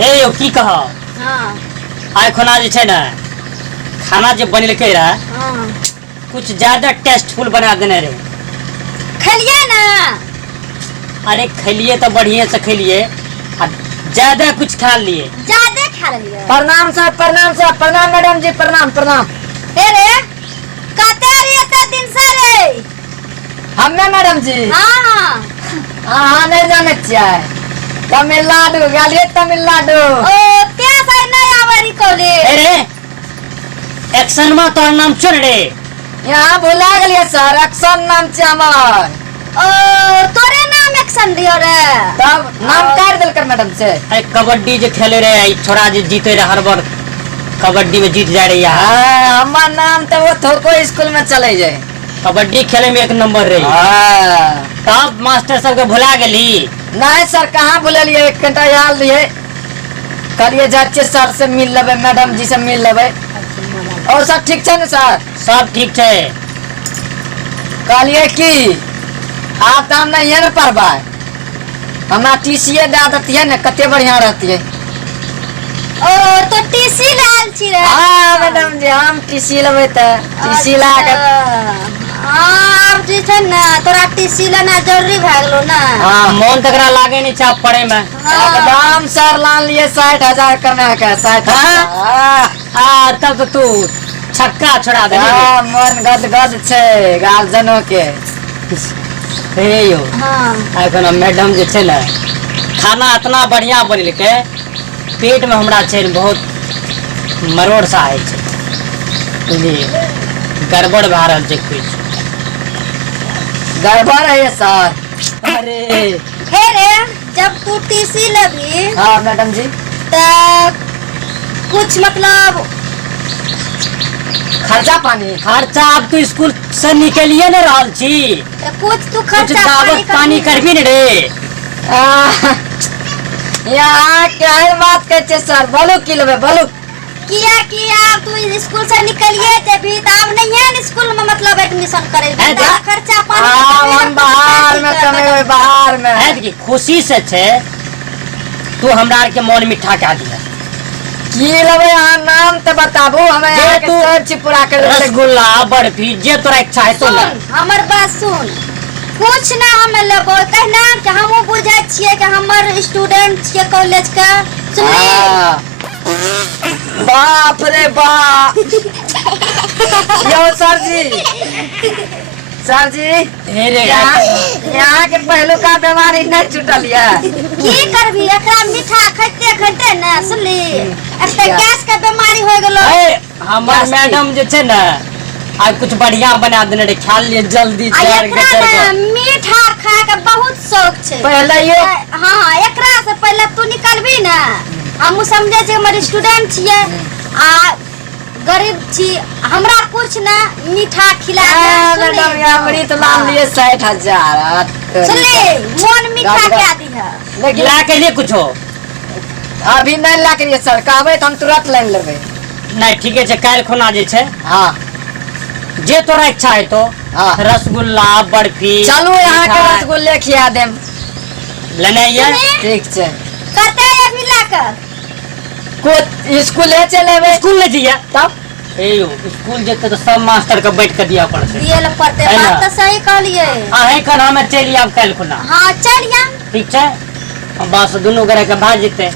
ए यो की कह हां आइ खाना जे छै ना खाना जे बनलकै रे हां कुछ ज्यादा टेस्टफुल बना देने रे। खलिए ना। अरे खलिए तो बढ़िया से खलिए ज्यादा कुछ खा लिए। ज्यादा खा लिए। प्रणाम साहब, प्रणाम साहब, प्रणाम मैडम जी, प्रणाम प्रणाम। ए रे कते रे दिन से रे हमें मैडम जी हां हाँ नहीं जाने चाहिए तमिलनाडु गालिए तमिलनाडु। ओ ते से नहीं आवरी कोले। ए रे एक्शन में तोर नाम चल रे। यहाँ भुला गलिए सर, एक्शन नाम छे हमर। ओ तोरे नाम एक्शन दियो रे। तब नाम काट देल कर मैडम से। अरे कबड्डी जे खेले रे आई छोरा जे जीते रे हर बार कबड्डी में जीत जाए रे यार। हाँ, हमर नाम तो वो थोको स्कूल में चले जाए। कबड्डी खेले में एक नंबर रही। तब मास्टर सब के भुला गेली। नहीं सर कहाँ भूलिए, एक घंटा याद लिए कलिए जाचे सर से मिल लेबे, मैडम जी से मिल लेबे। और सब ठीक है ना सर? सब ठीक है। कहलिए कि आप तो हम नहीं है ना पढ़बा, हमारा टीसीए दे देती है ना, कते बढ़िया रहती है। ओ तो टीसी लाल छी रे। हाँ मैडम जी हम टीसी लेबे तो टीसी ला के अब जे छै ना तोरा टीसी लेना जरूरी भ गेलो ना। हाँ मन तकरा लागे नहीं चाप पड़े में। एकदम सर लान लिए 60,000 करना का 60,000। तब तो तू छक्का छोड़ा दे। मन गद गद छे गार्जियनों के। हे यो हां एखन मैडम जे छै ना खाना इतना बढ़िया बनल के पेट में हमरा छै बहुत मरोड़ सा है छै, बुझलिए गड़बड़ भा रहल छै कुछ। गड़बड़ है ये सर। अरे हे रे जब तू टीसी लेबी हाँ मैडम जी त कुछ मतलब खर्चा पानी खर्चा अब तू स्कूल से निकलिए न रहल छी, कुछ तू कुछ खर्चा दावत पानी करबी न रे। यहाँ क्या है बात कहते सर, बोलो की लेबे बोलो। किया किया तू स्कूल से निकलिए जेबी त अब नहीं है स्कूल में मतलब एडमिशन करेबी है त जा? खर्चा पानी हम बाहर में कमेबे, बाहर में है कि खुशी से छै तू हमरा आर के मन मिठा कह दिया। की लेबे यहाँ नाम तो बताबू, हमें जे यहाँ के तू सब चीज पूरा कर देबे। रसगुल्ला बर्फी जे तोरा इच्छा है तो ना। सुन हमर बात सुन, कुछ ना हम लेबो कहना कि हमहु बुझाय छियै कि हमर स्टूडेंट छियै कॉलेज का। सुन बाप रे बाप। यो सर जी, सर जी हे रे यहाँ के पहलू का बीमारी नहीं छूटल है। की करबी एकरा मीठा खइते खइते ना सुनली एकटा गैस के बीमारी हो गेलो। हमर मैडम जे छै ना आज कुछ बढ़िया बना देने रे, खा लिए जल्दी आ चार एकरा के ना मीठा खाए के बहुत शौक छै। पहले ये हाँ एकरा से पहले तू निकलबी ना, हम समझे छी हमर स्टूडेंट छियै आ गरीब छी, हमरा कुछ ना मीठा खिला दे। मैडम ये अमृत लान लिए 60,000। सुनली मन मीठा क्या दी है लेकिन ला के लिए कुछ हो अभी नहीं ला के सर, कहबे तो हम तुरंत लाइन लेबे। नहीं ठीक है काल खुना जे छै हाँ जे तोरा इच्छा है तो हाँ रसगुल्ला बर्फी चलू यहाँ के मिठाई रसगुल्ले खिया देम। लेने ये ठीक छै करते अभी लाकर को स्कूल चलेबे। स्कूल ले जइया तब ए यो स्कूल जेते तो सब मास्टर के बैठ के दिया पड़ते। दिए ल पड़ते, है ना? बात तो सही कहलिए। आहे कर हमें चली आब काल खुना। हाँ चलिया ठीक छै हम बस दोनों गोरे के भाग जेते।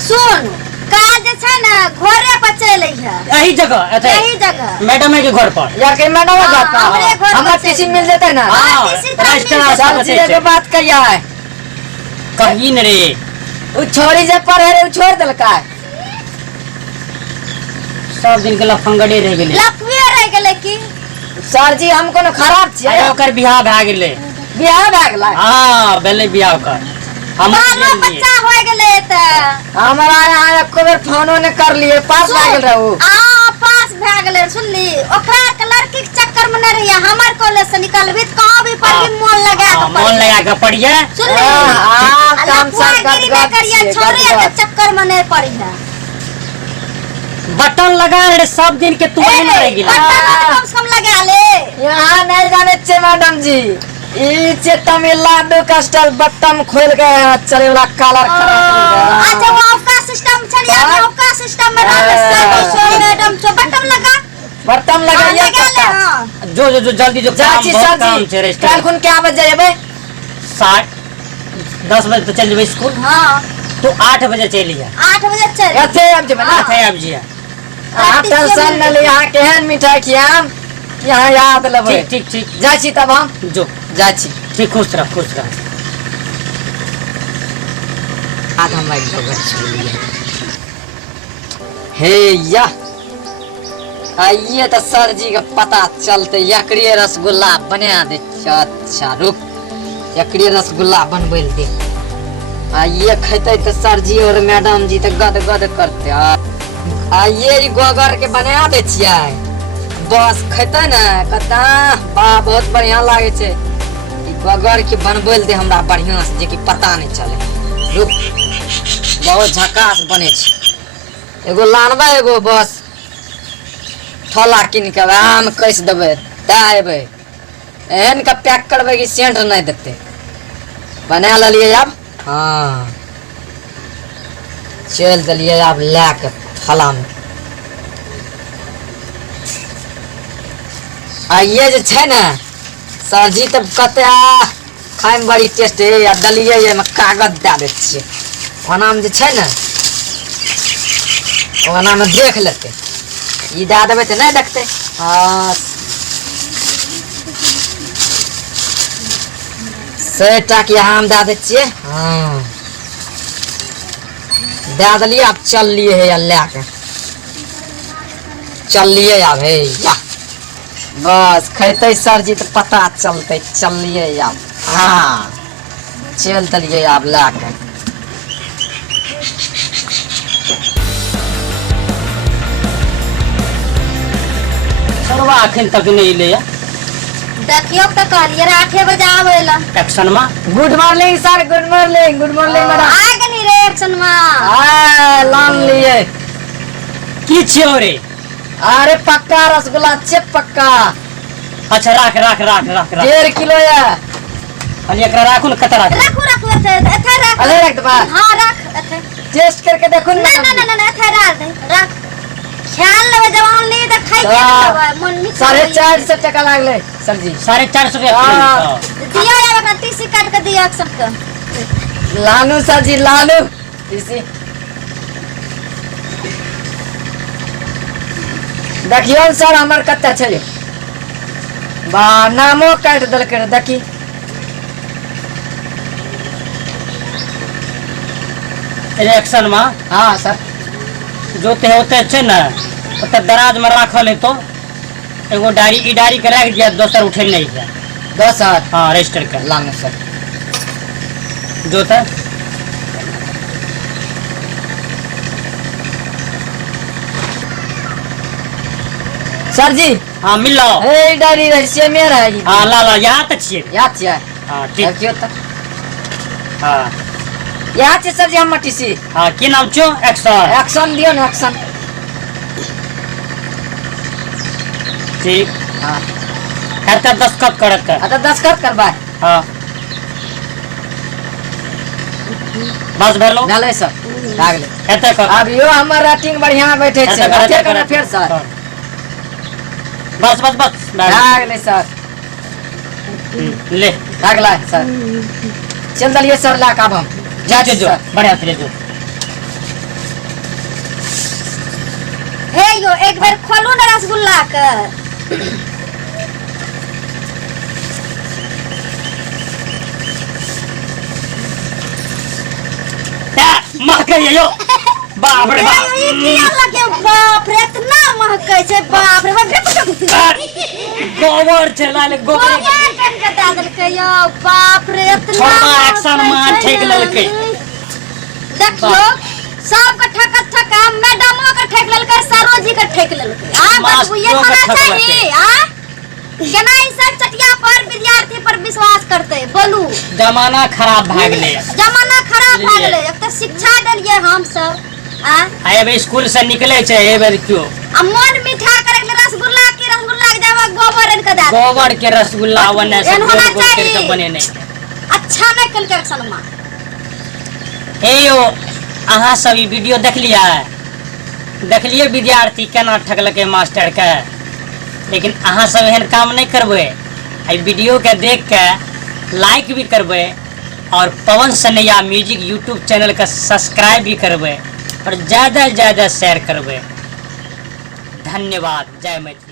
सुन काज जे छै ना घरे पर चले है, यही जगह एते यही जगह मैडम के घर पर। या के मैडम हाँ, जाता हमरे घर हमरा पर टीसी चल। मिल जेते ना। हाँ किसी तरह मिल रजिस्टर जेतै। सर जी के बात कहिया है, कही न रे उ छोरी जे पढ़े रे उ छोड़ देलका। सब दिन के लफंगड़े रह गेले। लफुए रह गेले की सर जी हम कोनो खराब छियै? आयो ओकर बियाह भए गेले। बियाह भए गेलै? हाँ बेले बियाह ओकर हम बालो बच्चा हो गेले त हमारा यहाँ एको बेर फोनो ने कर लिए, पास भए गेल रहू। पास भए गेले सुनली ओकरा के लड़की के चक्कर में न रहिया, हमर कॉलेज से निकलबी त कहां भी पढ़ी मन लगा के मन लगा के पढ़िए। सुनली काम सर गदगद करिया छियै, छोरे के गदगद। चक्कर में नहीं पड़ी है। बटन लगा रे सब दिन के तू नहीं रह गेला। कम से कम लगा ले। यहाँ नहीं जाने छे मैडम जी, ई छे तमिलनाडु का स्टाइल, बटन खोल के चले वाला कलर अच्छा वो आपका सिस्टम बर्तन लगाइए हाँ। जो जो जो जल्दी जो काम जाची बहुत सर काम जी छे कल रेस्टोरेंट खुन क्या बजे जेबै 10 बजे तो चल जेबै स्कूल हाँ तो 8 बजे चलिए 8 बजे चल एथे आब जेबै ना हाँ। आथे आब जिया आ टेंशन न ले यहाँ केहन मिठाई खियाम यहाँ याद लेबै ठीक ठीक ठीक जाइ छी तब हम जो जाइ छी ठीक खुश रह खुश रह आज हम लाइक दो हे या आइए तो सर जी का पता चलते एकरे रसगुल्ला बना दे अच्छा रुक एकरे रसगुल्ला बनबै दे आइए खेते तो सर जी और मैडम जी तो गद गद करते आइए ई गोगर के बना दे छियै बस खेते ना कहता बा बहुत बढ़िया लागे छै ई गोगर के बनबै दे हमरा बढ़िया से जे कि पता नहीं चले रुक बहुत झकास बने छै एगो लानबा एगो बस थोला किन के आम कैस देबै देबै एहन के पैक करबै कि सेंट नहीं देते बना लेलिए अब हाँ चल देलिए अब लै के थोला में आ ये जे छै ने सर जी तब कहते खाए में बड़ी टेस्ट है या दलिए ये में कागज दे दे छियै ओना में जे छै ने ओना में देख लेते ई दे देबै तऽ नहीं देखते हाँ 100 टका हम दे दे छियै हाँ दे देलिए अब चललिए है लै के चललिए अब हे या बस खेते सर जी तो पता चलते चललिए अब हाँ चल देलिए अब लै के सरवा अखन तक नहीं ले देखियो तो कहलिए 8 बजे आवेला एक्शन में good morning sir good morning madam आ गनी रे एक्शन में आ लान लिए की छियो रे अरे पक्का रसगुल्ला छे पक्का अच्छा राख राख राख राख राख 1.5 किलो है खाली एकरा राखू न कतरा रखू एथे रख अरे रख दबा हाँ रख एथे टेस्ट करके देखो ना ना ना ना एथे रख दे रख ख्याल लेवे जवान ली त खाई के लेवे मन में 450 टका लागले सर जी 450 रुपया हाँ। दिया यार अपना 30 काट के दिया सबके लानू सर जी लानू इसी देखियो सर हमर कत्ते छै बा नामो काट देल कर देखी एक्शन में हाँ सर जो ते होते छै ना ओते दराज में राखल है तो एगो डायरी ई डायरी के रख दिया दोसर उठे नहीं है 10 हाँ रजिस्टर कर लानू सर जो ते सर जी हाँ मिल लो ए डायरी रहस्य में रहेगी हाँ ला ला यहाँ तक छिए याद छै हाँ ठीक देखियो त हाँ याद छै सर जी हम टीसी हाँ की नाम छो एक्शन एक्शन दियो ना एक्शन ठीक हाँ करता दस्तखत करत अच्छा दस्तखत करबा हाँ बस भर लो भेलै सर लागले एते कर अब यो हमर रेटिंग बढ़िया बैठे छै एते कर, एते एते कर, करना फेर सर हाँ। बस बस बस लागले सर ले लागला सर चल दलिए सर ला के अब हम जा जो जो बढ़िया से ले जो हे यो एक बार खोलू ना रसगुल्ला के महके यो बाप रे बाप ये किया लगे बाप रे इतना महकै छै बाप रे बाप गोबर चला ले गोबर गोबर कन के दे देलकै यो बाप रे इतना छोड़वा एक्शन मान ठेक लेलकै देखियो सबके ठकत ठका मैडमो के ठेक लेलकै सरो जी के ठेक लेलकै आ बतबू ये मास्टरों के खाना ठक चाहिए आ केना ई सब चटिया पर विद्यार्थी पर विश्वास करते बोलू जमाना खराब भाग ले जमाना खराब भ गेलै एक त शिक्षा देलिए हम सब आ एबे स्कूल से निकले छै एबे क्यों आ मन मीठा करे के रसगुल्ला के जावा गोबर के दे गोबर के रसगुल्ला बने से एहन गोल होना गोल करके चाहिए। बने नहीं अच्छा नहीं कल के सनमा हे यो अहाँ सब ई वीडियो देख लिया विद्यार्थी केना ठकलकै मास्टर के लेकिन अहाँ सब एहन काम नहीं करबे। एहि वीडियो के देख के लाइक भी करबे और पवन सनैया म्यूजिक यूट्यूब चैनल का सब्सक्राइब भी करबे और ज़्यादा से ज़्यादा शेयर करबे। धन्यवाद। जय मैथिली।